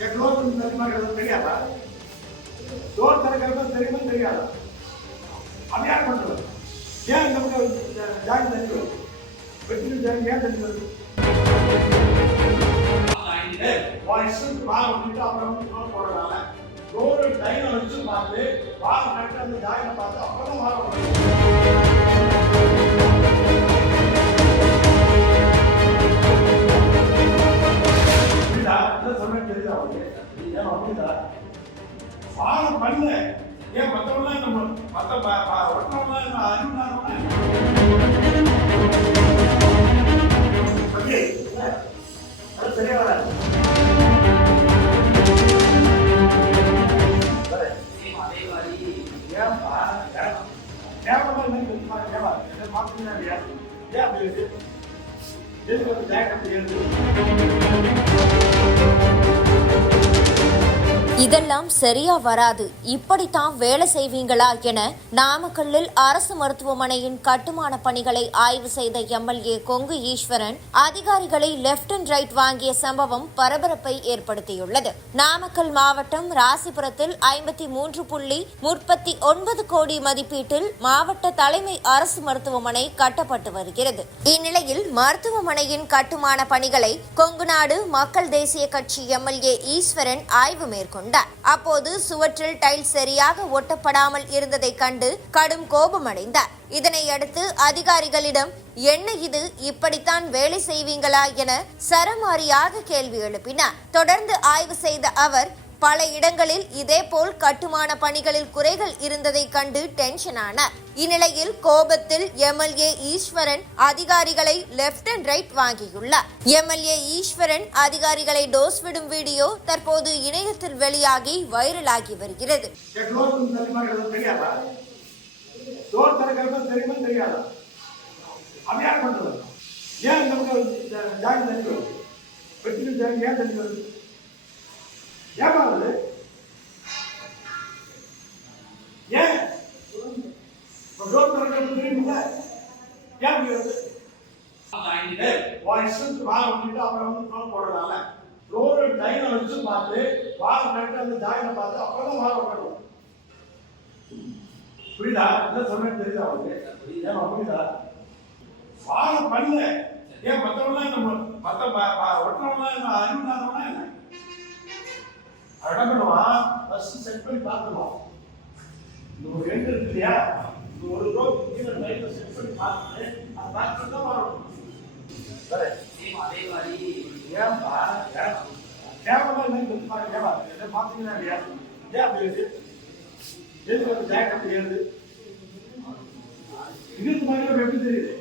Door தெரியுமா தெரியாதா? Door திறக்கிறது தெரியுமா தெரியாதா? அது யார் பண்றது? ஏன் நமக்கு ஜாயின் தண்ணி வருது? வெற்றி ஜாயின் ஏன் தண்ணி வருது? அப்புறம் டோர் போடுறதால டோர் டைனை வச்சு பார்த்து வாங்க கரெக்டாக அந்த ஜாயினை பார்த்து அப்புறம் வாங்க பாலம் பண்ணு. ஏன் மற்றவங்களாம் நம்ம மற்ற ஒட்டவங்களாம் அறிவுனாங்க சரியா வராது. ஏன்பா கேவலமா மாத்தீங்கன்னா இல்லையா? ஏன் அப்படி இருக்கு? எதுக்கு வந்து ஜாக்கிரதை எழுது? இதெல்லாம் சரியா வராது, இப்படித்தான் வேலை செய்வீங்களா என நாமக்கல்லில் அரசு மருத்துவமனையின் கட்டுமான பணிகளை ஆய்வு செய்த எம்எல்ஏ கொங்கு ஈஸ்வரன் அதிகாரிகளை லெப்ட் அண்ட் ரைட் வாங்கிய சம்பவம் பரபரப்பை ஏற்படுத்தியுள்ளது. நாமக்கல் மாவட்டம் ராசிபுரத்தில் 53.39 கோடி மதிப்பீட்டில் மாவட்ட தலைமை அரசு மருத்துவமனை கட்டப்பட்டு வருகிறது. இந்நிலையில் மருத்துவமனையின் கட்டுமான பணிகளை கொங்குநாடு மக்கள் தேசிய கட்சி எம்எல்ஏ ஈஸ்வரன் ஆய்வு மேற்கொண்டார். அப்போது சுவற்றில் டைல் சரியாக ஒட்டப்படாமல் இருந்ததை கண்டு கடும் கோபமடைந்தார். இதனையடுத்து அதிகாரிகளிடம் என்ன இது, இப்படித்தான் வேலை செய்வீங்களா என சரமாரியாக கேள்வி எழுப்பினார். தொடர்ந்து ஆய்வு செய்த அவர் பல இடங்களில் இதேபோல் கட்டுமான பணிகளில் குறைகள் இருந்ததை கண்டு டென்ஷன் ஆனார். இந்நிலையில் கோபத்தில் எம்எல்ஏ ஈஸ்வரன் அதிகாரிகளை லெப்ட் அண்ட் ரைட் வாங்கியுள்ளார். எம்எல்ஏ ஈஸ்வரன் அதிகாரிகளை டோஸ் விடும் வீடியோ தற்போது இணையத்தில் வெளியாகி வைரலாகி வருகிறது. ஏமாறுது ஏன் டோர் திறக்கிறது தெரியுமில்ல? ஏன் வாங்கிட்டு அப்புறம் டோர் போடுறதால டோர் டைனை வச்சு பார்த்து வாங்க கரெக்டாக அந்த ஜாயினை பார்த்து அப்புறம் வாங்க விடணும். புரியுதா? என்ன சொன்னேன்னு தெரியுதா அவனுக்கு? ஏன் புரியுதா? வாங்க பண்ணு. ஏன் மற்றவங்களாம் நம்ம மற்ற ஒட்டவங்களாம் அறிவுனாங்கன்னா என்ன அடங்கணுமா? ஃபர்ஸ்ட் செட் பண்ணி பார்க்கணும். இந்த ஒரு ரெண்டு இருக்கு இல்லையா, இந்த ஒரு ரோட் கீழே லைட்டை செட் பண்ணி பார்த்துட்டு அது பார்த்துட்டு தான் வரணும். அதே மாதிரி ஏன்பா கேவலமா இல்லைன்னு பாருங்க. பார்த்தீங்கன்னா இல்லையா? ஏன் அப்படி இருக்கு? எதுக்கு வந்து ஜாக்கிரதை எழுது? இதுக்கு மாதிரி எப்படி தெரியுது?